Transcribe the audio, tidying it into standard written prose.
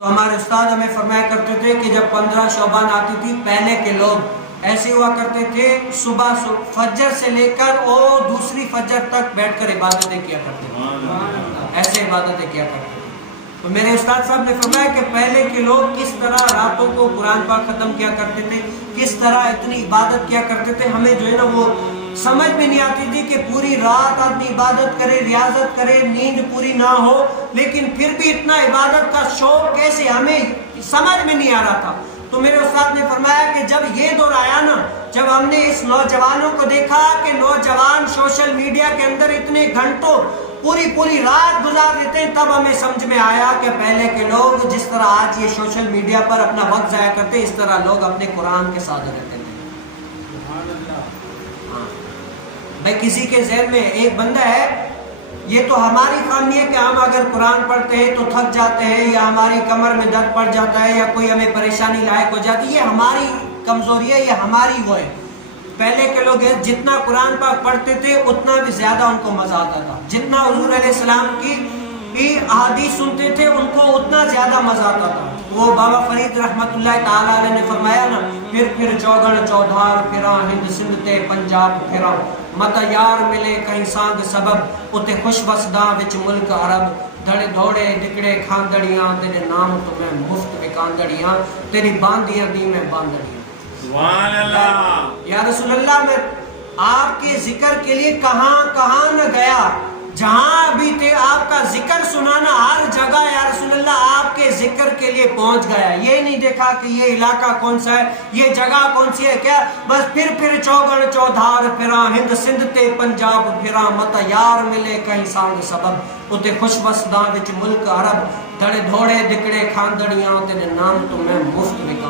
تو ہمارے استاد ہمیں فرمایا کرتے تھے کہ جب 15 شعبان آتی تھی پہلے کے لوگ ایسے ہوا کرتے تھے، صبح فجر سے لے کر اور دوسری فجر تک بیٹھ کر عبادتیں کیا کرتے تھے، ایسے عبادتیں کیا کرتے تھے۔ تو میرے استاد صاحب نے فرمایا کہ پہلے کے لوگ کس طرح راتوں کو قرآن پاک ختم کیا کرتے تھے، کس طرح اتنی عبادت کیا کرتے تھے، ہمیں جو ہے نا وہ سمجھ میں نہیں آتی تھی کہ پوری رات آدمی عبادت کرے، ریاضت کرے، نیند پوری نہ ہو، لیکن پھر بھی اتنا عبادت کا شوق کیسے، ہمیں سمجھ میں نہیں آ رہا تھا۔ تو میرے استاد نے فرمایا کہ جب یہ دور آیا نا، جب ہم نے اس نوجوانوں کو دیکھا کہ نوجوان سوشل میڈیا کے اندر اتنے گھنٹوں پوری رات گزار دیتے ہیں، تب ہمیں سمجھ میں آیا کہ پہلے کے لوگ جس طرح آج یہ سوشل میڈیا پر اپنا وقت ضائع کرتے، اس طرح لوگ اپنے قرآن کے ساتھ رہتے ہیں۔ بھائی کسی کے ذہن میں ایک بندہ ہے، یہ تو ہماری خامی ہے کہ ہم اگر قرآن پڑھتے ہیں تو تھک جاتے ہیں، یا ہماری کمر میں درد پڑ جاتا ہے، یا کوئی ہمیں پریشانی لاحق ہو جاتی ہے، یہ ہماری کمزوری ہے، یہ ہماری وہ ہے۔ پہلے کے لوگ جتنا قرآن پاک پڑھتے تھے اتنا بھی زیادہ ان کو مزہ آتا تھا، جتنا حضور علیہ السلام کی احادیث سنتے تھے ان کو اتنا زیادہ مزہ آتا تھا۔ وہ بابا فرید رحمت اللہ تعالیٰ علیہ نے فرمایا نا، پھر چوگن چودھار پھرا، ہند سندھ تے پنجاب پھرا، مت یار ملے کہیں سانگ سبب، اتے خوش بسداں وچ ملک عرب، دھڑے دھوڑے دکڑے کھاندڑیاں، تیرے نام تو میں مفت وکاندڑیاں، تیری باندیاں دی میں باندڑیاں۔ سبحان اللہ۔ یا رسول اللہ، میں آپ کے ذکر کے لیے کہاں نہ گیا، جہاں بھی تھے آپ کا ذکر سنانا، ہر جگہ یا رسول اللہ آپ کے ذکر کے لیے پہنچ گیا۔ یہ نہیں دیکھا کہ یہ علاقہ کون سا ہے، یہ جگہ کون سی ہے، کیا بس پھر چوگن چودھار پھرا، ہند سندھ تے پنجاب پھرا، مت یار ملے کہیں سانگ سبب، اتے خوش بسداں وچ ملک عرب، دھڑے دھوڑے دکڑے کھاندڑیاں، تیرے نام تو میں مفت وکاں۔